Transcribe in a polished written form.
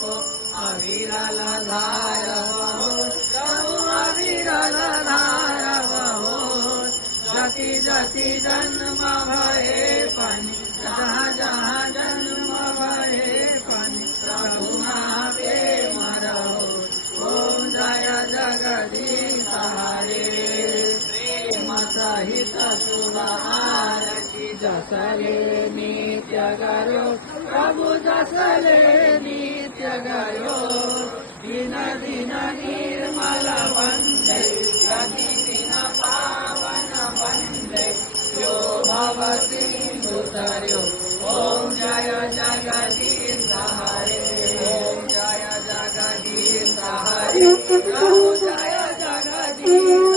को अविरल धारव हो, प्रभु अविरल धारव हो। जति जति जन्म भये पनि, जहाँ जहाँ जन्म भये पनि, प्रभु प्रेम रहो। ओम जय जगदीश हरे। प्रेम सहित शुभ आरती जसले नित्य गयो, प्रभु जसले नित्य गयो। दिन दिन निर्मल वन्दे, प्रतिदिन पावन वन्दे, यो भव सिन्धु तरयो। ओम जय जगदीश हरे। ओम जय जगदीश हरे। प्रभु जय जगदीश